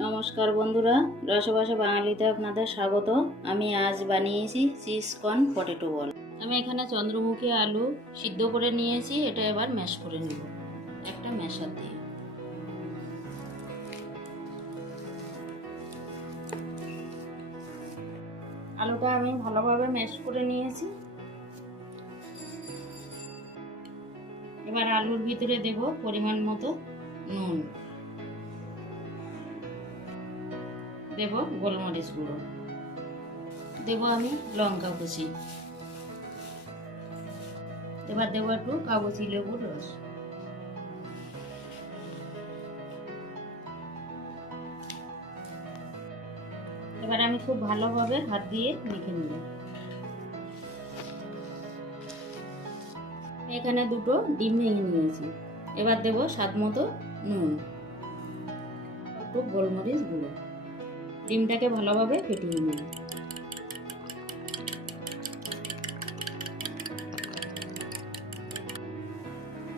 নমস্কার বন্ধুরা, রসবাসা বাঙালিতে আপনাদের স্বাগত। আমি আজ বানিয়েছি চিজ কর্ন পটেটো বল। আমি এখানে চন্দ্রমুখী আলু সিদ্ধ করে নিয়েছি, এটা এবার ম্যাশ করে নেব একটা ম্যাশার দিয়ে। আলুটা আমি ভালোভাবে ম্যাশ করে নিয়েছি। এবার আলুর ভিতরে দেব পরিমাণ মতো নুন, দেব গোলমরিচ গুঁড়ো, দেব আমি লঙ্কা কুচি, এবার দেব একটু কাগজি লেবুর রস। এবার আমি খুব ভালোভাবে হাত দিয়ে মেখে নেব। এখানে দুটো ডিম ভেঙে নিয়েছি। এবার দেব স্বাদ মতো নুন, একটু গোলমরিচ গুঁড়ো। ডিমটাকে ভালোভাবে ফেটিয়ে নেব।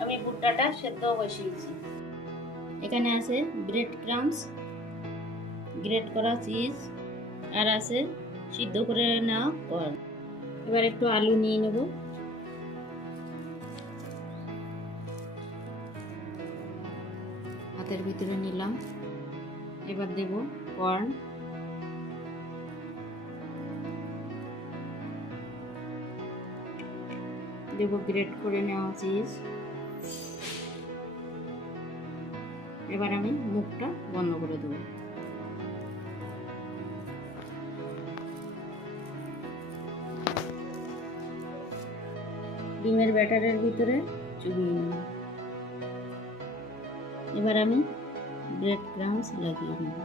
আমি ভুট্টাটা সেদ্ধ বসিয়েছি। এখানে আছে ব্রেড ক্রাম্বস, গ্রেট করা চিজ, আর আছে সিদ্ধ করে নেওয়া কর্ন। এবার একটু আলু নিয়ে নেব। হাতের ভিতরে নিলাম। এবার দেব কর্ন, দেব গ্রেট করে নেওয়া চিজ। এবার আমি মুখটা বন্ধ করে দেব। ডিমের ব্যাটারের ভিতরে চুবিয়ে নেব। এবার আমি ব্রেড ক্রাম্বস লাগিয়ে নেব।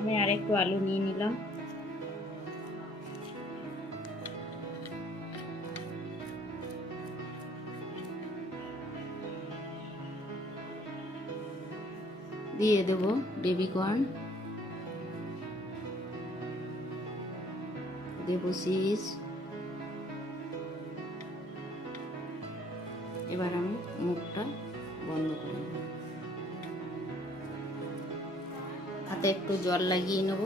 আমি আরেকটু আলু নিয়ে নিলাম। দিয়ে দেব বেবি কর্ন, দেব চিজ। এবার আমি মুখটা বন্ধ করে নেব। হাতে একটু জল লাগিয়ে নেব,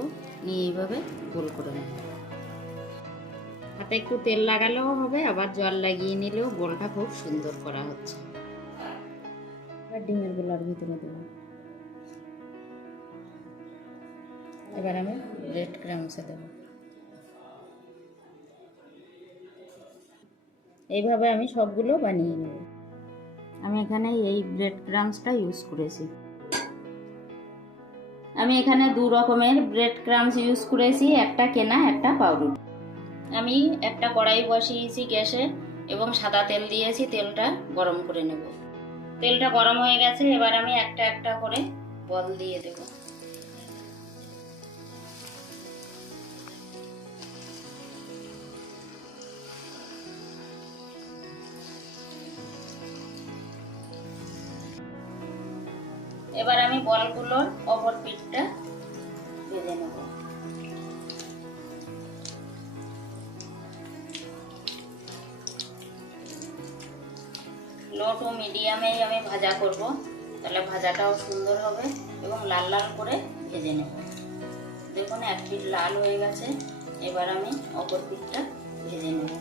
নিয়ে এইভাবে গোল করে নেব। হাতে একটু তেল লাগালেও হবে, আবার জল লাগিয়ে নিলেও গোলটা খুব সুন্দর করা হচ্ছে। এবার ডিমের গোলার ভিতরে দেব। এবার আমি ব্রেড ক্রাম্বসে দেব। এইভাবে আমি সবগুলো বানিয়ে নেব। আমি এখানে এই ব্রেড ক্রাম্বসটা ইউজ করেছি। আমি এখানে দু রকমের ব্রেড ক্রাম্বস ইউজ করেছি, একটা কেনা একটা পাউরুটি। আমি একটা কড়াই বসিয়েছি গ্যাসে এবং সাদা তেল দিয়েছি, তেলটা গরম করে নেব। তেলটা গরম হয়ে গেছে, এবার আমি একটা একটা করে বল দিয়ে দেব। এবার আমি বলগুলোর অপর পিঠটা ভেজে নেব। লো টু মিডিয়ামেই আমি ভাজা করব, তাহলে ভাজাটাও সুন্দর হবে এবং লাল লাল করে ভেজে নেব। দেখুন এক পিঠ লাল হয়ে গেছে, এবার আমি অপর পিঠটা ভেজে নেব।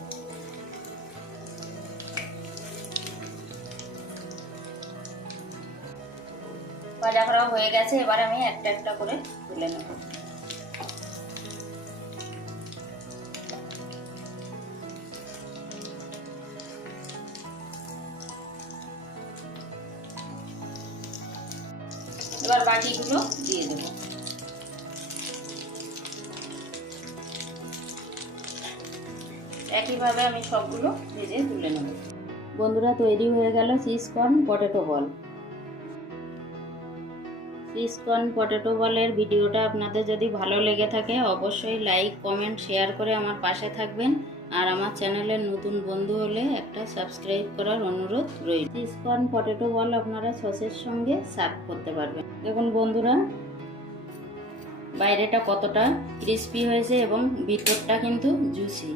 ভাজা করা হয়ে গেছে, এবার আমি একটা একটা করে তুলে নেব। এবার বাকিগুলো দিয়ে দেব। একইভাবে আমি সবগুলো ভেজে তুলে নেব। বন্ধুরা, তৈরি হয়ে গেল চিজ কর্ন পটেটো বল। চিজ কর্ন পটেটো বলের ভিডিওটা আপনাদের যদি ভালো লেগে থাকে অবশ্যই লাইক, কমেন্ট, শেয়ার করে আমার পাশে থাকবেন। আর আমার চ্যানেলের নতুন বন্ধু হলে একটা সাবস্ক্রাইব করার অনুরোধ রইল। চিজ কর্ন পটেটো বল আপনারা সসের সঙ্গে সার্ভ করতে পারবেন। দেখুন বন্ধুরা, বাইরেটা কতটা ক্রিস্পি হয়েছে এবং ভিতরটা কিন্তু জুসি।